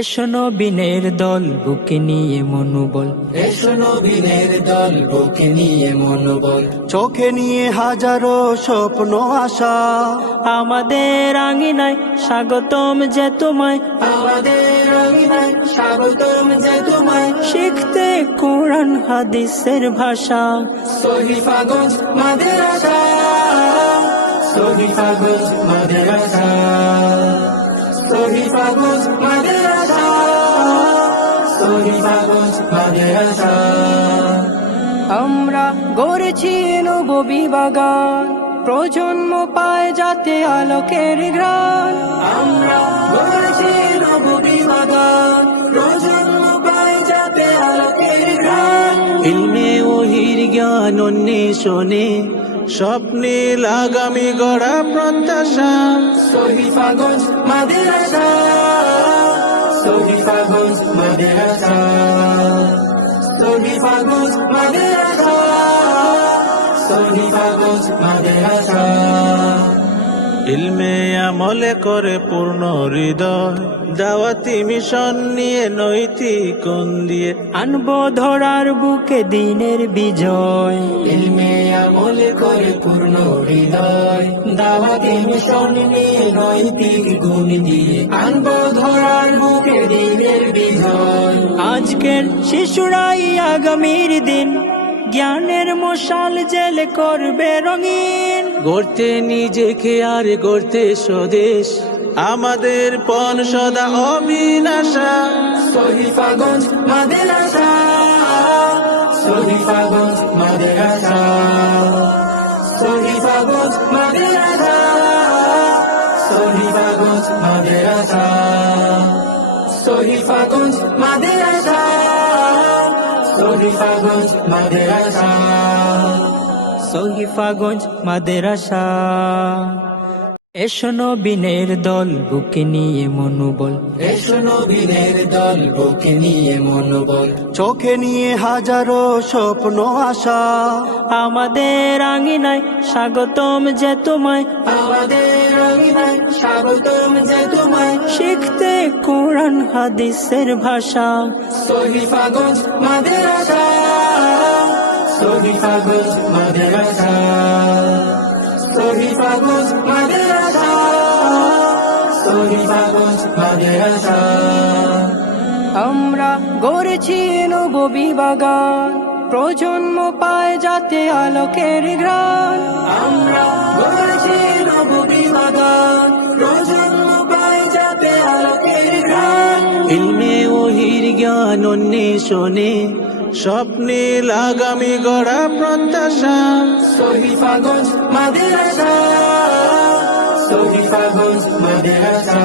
এসো নবীনের দল বুকে নিয়ে মনোবল, এসো নবীনের দল বুকে নিয়ে মনোবল, চোখে নিয়ে হাজারো স্বপ্ন আশা। আমাদের আঙিনায় স্বাগতম যে তোমায়, আমাদের অঙ্গনায় স্বাগতম যে তোমায়। শিখতে কোরআন হাদিসের ভাষা। শহীফাগঞ্জ মাদ্রাসা, শহীফাগঞ্জ মাদ্রাসা, শহীফাগঞ্জ মাদ্রাসা, শহীফাগঞ্জ মাদ্রাসা। আমরা গড়েছি নববী বাগান, প্রজন্ম পায় যাতে আলোকের ঘ্রাণ। আমরা গড়েছি নববী বাগান, প্রজন্ম পায় যাতে আলোকের ঘ্রাণ। ইলমে ওহির জ্ঞান অন্বেষণে স্বপ্নে আগামী গড়া প্রত্যাশা। শহীফাগঞ্জ মাদ্রাসা, শহীফাগঞ্জ মাদ্রাসা, শহীফাগঞ্জ মাদ্রাসা, শহীফাগঞ্জ মাদ্রাসা। ইলমে আমলে করে পূর্ণ হৃদয়, দাওয়াতি মিশন নিয়ে নৈতিক কোণ দিয়ে আনবো ধরার বুকে দিনের বিজয়। ইলমে আমলে করে পূর্ণ হৃদয়, দাওয়াতি মিশন নিয়ে নৈতিক গুণ দিয়ে আনবো ধরার বুকে দিনের বিজয়। আজকের শিশুরাই আগামীর দিন, জ্ঞানের মশাল জেলে করবে রঙিন। গড়তে নিজেকে আর গড়তে স্বদেশ, আমাদের পণ সদা অবিনাশা। শহীফাগঞ্জ মাদ্রাসা, শহীফাগঞ্জ মাদ্রাসা, শহীফাগঞ্জ মাদ্রাসা, শহীফাগঞ্জ মাদ্রাসা, শহীফাগঞ্জ মাদ্রাসা, শহীফাগঞ্জ মাদ্রাসা। শহীফাগঞ্জ মাদ্রাসা। এসো নবীনের দল বুকে নিয়ে মনোবল, এসো নবীনের দল বুকে নিয়ে মনোবল, চোখে নিয়ে হাজারো স্বপ্ন আশা। আমাদের আঙিনায় স্বাগতম যে তোমায়, আমাদের অঙ্গনায় স্বাগতম যে তোমায়। শিখতে কোরআন হাদিসের ভাষা। শহীফাগঞ্জ মাদ্রাসা, শহীফাগঞ্জ মাদ্রাসা, শহীফাগঞ্জ মাদ্রাসা, শহীফাগঞ্জ মাদ্রাসা। আমরা গড়েছি নববী বাগান, প্রজন্ম পায় যাতে আলোকের ঘ্রাণ। আমরা গড়েছি নববী বাগান, প্রজন্ম পায় যাতে আলোকের ঘ্রাণ। ইলমে ওহির জ্ঞান অন্বেষণে স্বপ্নে আগামী গড়া প্রত্যাশা। শহীফাগঞ্জ মাদ্রাসা, শহীফাগঞ্জ মাদ্রাসা,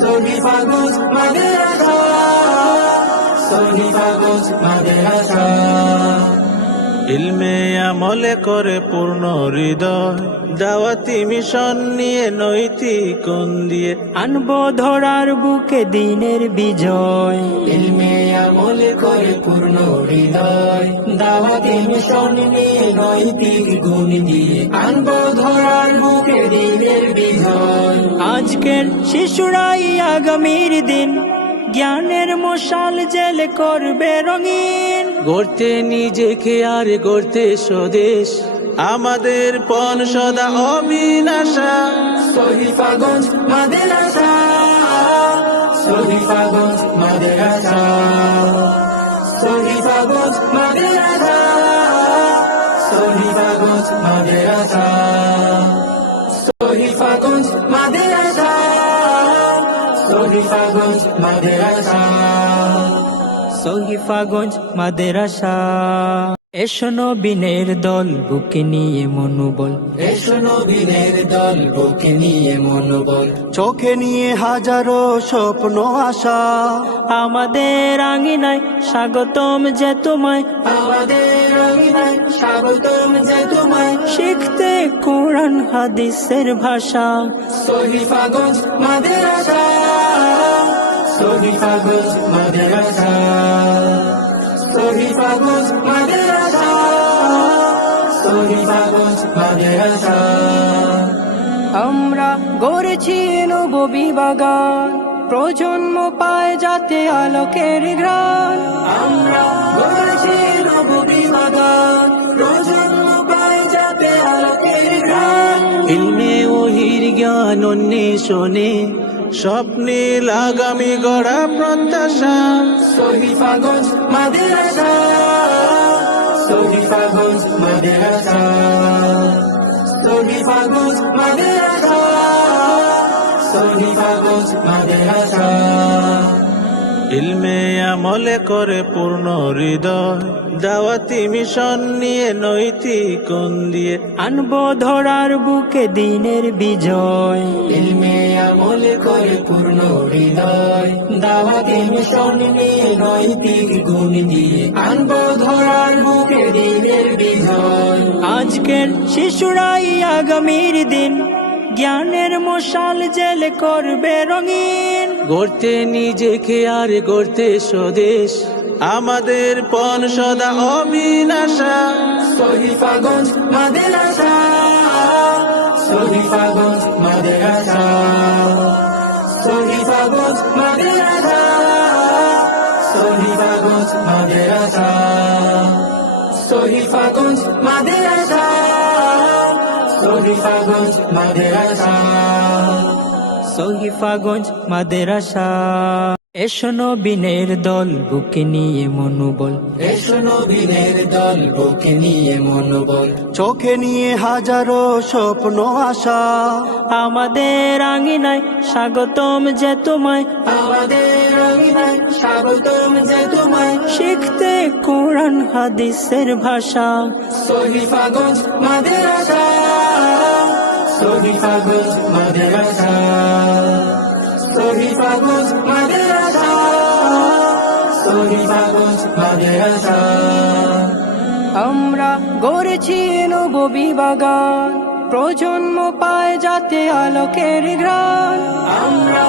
শহীফাগঞ্জ মাদ্রাসা, শহীফাগঞ্জ মাদ্রাসা। ইলমে আমলে করে পূর্ণ হৃদয়, দাওয়াতি মিশন নিয়ে নৈতিক কোণ দিয়ে আনবো ধরার বুকে দিনের বিজয়। ইলমে আমলে করে পূর্ণ হৃদয়, দাওয়াতি মিশন নিয়ে নৈতিক গুণ দিয়ে আনবো ধরার বুকে দিনের বিজয়। আজকের শিশুরাই আগামীর দিন, জ্ঞানের মশাল জেলে করবে রঙিন। গড়তে নিজেকে আর গড়তে স্বদেশ, আমাদের পণ সদা অবিনাশা। শহীফাগঞ্জ মাদ্রাসা, শহীফাগঞ্জ মাদ্রাসা, শহীফাগঞ্জ মাদ্রাসা, শহীফাগঞ্জ মাদ্রাসা, শহীফাগঞ্জ মাদ্রাসা, শহীফাগঞ্জ মাদ্রাসা। শহীফাগঞ্জ মাদ্রাসা। এসো নবীনের দল বুকে নিয়ে মনোবল, এসো নবীনের দল বুকে নিয়ে মনোবল, চোখে নিয়ে হাজারো স্বপ্ন আশা। আমাদের আঙিনায় স্বাগতম যে তোমায়, আমাদের অঙ্গনায় স্বাগতম যে তোমায়। শিখতে কোরআন হাদিসের ভাষা। শহীফাগঞ্জ মাদ্রাসা, শহীফাগঞ্জ মাদ্রাসা, শহীফাগঞ্জ মাদ্রাসা, শহীফাগঞ্জ মাদ্রাসা। আমরা গড়েছি নববী বাগান, প্রজন্ম পায় যাতে আলোকের ঘ্রাণ। আমরা গড়েছি নববী বাগান, প্রজন্ম পায় যাতে আলোকের ঘ্রাণ। ইলমে ওহির জ্ঞান অন্বেষণে স্বপ্নে আগামী গড়া প্রত্যাশা। শরীফাগঞ্জ মাদ্রাসা, শরীফাগঞ্জ মাদ্রাসা, শরীফাগঞ্জ মাদ্রাসা, শরীফাগঞ্জ মাদ্রাসা। ইলমে আমলে করে পূর্ণ হৃদয়, দাওয়াতি মিশন নিয়ে নৈতিক কোণ দিয়ে আনবো ধরার বুকে দিনের বিজয়। ইলমে আমলে করে পূর্ণ হৃদয়, দাওয়াতি মিশন নিয়ে নৈতিক গুণ দিয়ে আনবো ধরার বুকে দিনের বিজয়। আজকের শিশুরাই আগামীর দিন, জ্ঞানের মশাল জেলে করবে রঙিন। গড়তে নিজেকে আর গড়তে স্বদেশ, আমাদের পণ সদা অবিনাশা। শরীফাগঞ্জ মাদ্রাসা, শরীফাগঞ্জ মাদ্রাসা, শরীফাগঞ্জ মাদ্রাসা, শরীফাগঞ্জ মাদ্রাসা, শরীফাগঞ্জ মাদ্রাসা, শরীফাগঞ্জ মাদ্রাসা। শরীফাগঞ্জ মাদ্রাসা। এসো নবীনের দল বুকে নিয়ে মনোবল, এসো নবীনের দল বুকে নিয়ে মনোবল, চোখে নিয়ে হাজারো স্বপ্ন আশা। আমাদের আঙিনায় স্বাগতম যে তোমায়, আমাদের অভিনয় স্বাগতম যে তোমায়। শিখতে কোরআন হাদিসের ভাষা। শরীফাগঞ্জ মাদ্রাসা, শরীফাগঞ্জ মাদ্রাসা, শরীফাগঞ্জ মাদ্রাসা, শরীফাগঞ্জ মাদ্রাসা। আমরা গড়েছি নববী বাগান, প্রজন্ম পায় যাতে আলোকের ঘ্রাণ। আমরা